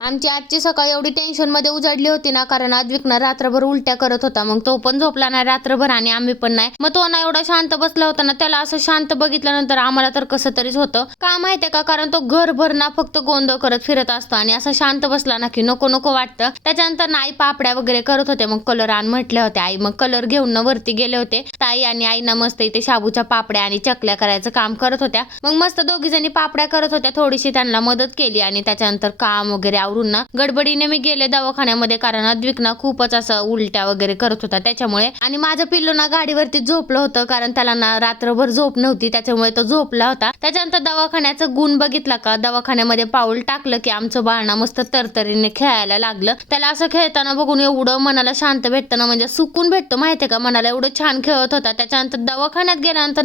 आमची आजची सकाळ एवढी टेन्शन मध्ये उजाडली होती ना, कारण अद्विक रात्रभर उलट्या करत होता. मग तो पण झोपला नाही रात्रभर आणि आम्ही पण नाही. मग तो ना एवढा शांत बसला होता ना, त्याला असं शांत बघितल्यानंतर आम्हाला तर कसं तरीच होतं. का माहितीये का, कारण तो घरभर ना फक्त गोंधळ करत फिरत असतो आणि असं शांत बसला ना की नको नको वाटतं. त्याच्यानंतर ना आई पापड्या वगैरे करत होते. मग कलर आण म्हटले होते. आई मग कलर घेऊन ना वरती गेले होते. ताई आणि आई ना मस्त इथे शाबूच्या पापड्या आणि चकल्या करायचं काम करत होत्या. मग मस्त दोघी जणी पापड्या करत होत्या. थोडीशी त्यांना मदत केली आणि त्याच्यानंतर काम वगैरे आवरून ना गडबडीने मी गेले दवाखान्यामध्ये, कारण अद्विक ना खूपच असं उलट्या वगैरे करत होता त्याच्यामुळे. आणि माझं पिल्लू ना गाडीवरती झोपलं होतं, कारण त्याला ना रात्रभर झोप नव्हती, त्याच्यामुळे तो झोपला होता. त्याच्यानंतर दवाखान्याचं गुण बघितला का, दवाखान्यामध्ये पाऊल टाकलं की आमचं बाळ ना मस्त तरतरीने खेळायला लागलं. त्याला असं खेळताना बघून एवढं मनाला शांत भेटतं ना, म्हणजे सुकून भेटतो माहितीये का मनाला, एवढं छान खेळत होता. त्याच्यानंतर दवाखान्यात गेल्यानंतर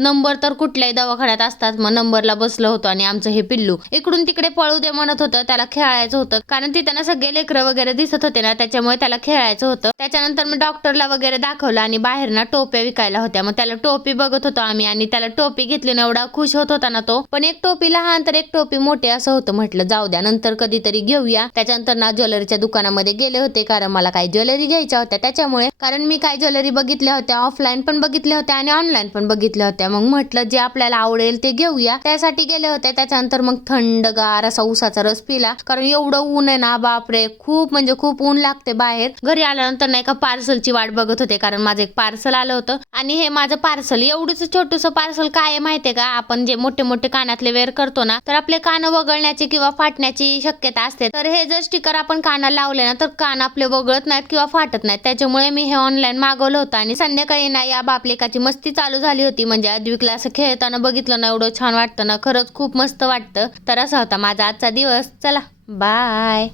नंबर तर कुठल्याही दवाखान्यात असतात. मग नंबरला बसलं होतं आणि आमचं हे पिल्लू इकडून तिकडे पळू दे म्हणत होतं. त्याला खेळायचं होतं, कारण तिथे ना सगळे लेकरं वगैरे दिसत होते ना, त्याच्यामुळे त्याला खेळायचं होतं. त्याच्यानंतर मी डॉक्टरला वगैरे दाखवलं आणि बाहेर ना टोप्या विकायला होत्या. मग त्याला टोपी बघत होतो आम्ही आणि त्याला टोपी घेतली ना, एवढा खुश होत होता ना तो. पण एक टोपी लहान तर एक टोपी मोठी असं होतं. म्हटलं जाऊ द्या, नंतर कधीतरी घेऊया. त्याच्यानंतर ना ज्वेलरीच्या दुकानामध्ये गेले होते, कारण मला काही ज्वेलरी घ्यायच्या होत्या त्याच्यामुळे. कारण मी काही ज्वेलरी बघितल्या होत्या, ऑफलाईन पण बघितल्या होत्या आणि ऑनलाईन पण बघितल्या होत्या. मग म्हटलं जे आपल्याला आवडेल ते घेऊया, त्यासाठी गेले होते. त्याच्यानंतर मग थंडगार असा उसाचा रस पिला, कारण एवढं ऊन आहे ना, बापरे खूप म्हणजे खूप ऊन लागते बाहेर. घरी आल्यानंतर नाही का पार्सलची वाट बघत होते, कारण माझं एक पार्सल आलं होतं. आणि हे माझं पार्सल एवढंच छोटूसं पार्सल काय आहे माहितीये का, आपण जे मोठे मोठे कानातले वेअर करतो ना, तर आपले कान वगळण्याची किंवा फाटण्याची शक्यता असते. तर हे जर स्टिकर आपण कानाला लावले ना, तर कान आपले वगळत नाहीत किंवा फाटत नाहीत. त्याच्यामुळे मी हे ऑनलाईन मागवलं होतं. आणि संध्याकाळी ना या बापलेकाची मस्ती चालू झाली होती, म्हणजे अद्विकला असं खेळताना बघितलं ना, एवढं छान वाटतं ना, खरंच खूप मस्त वाटतं. तर असा होता माझा आजचा दिवस. चला बाय.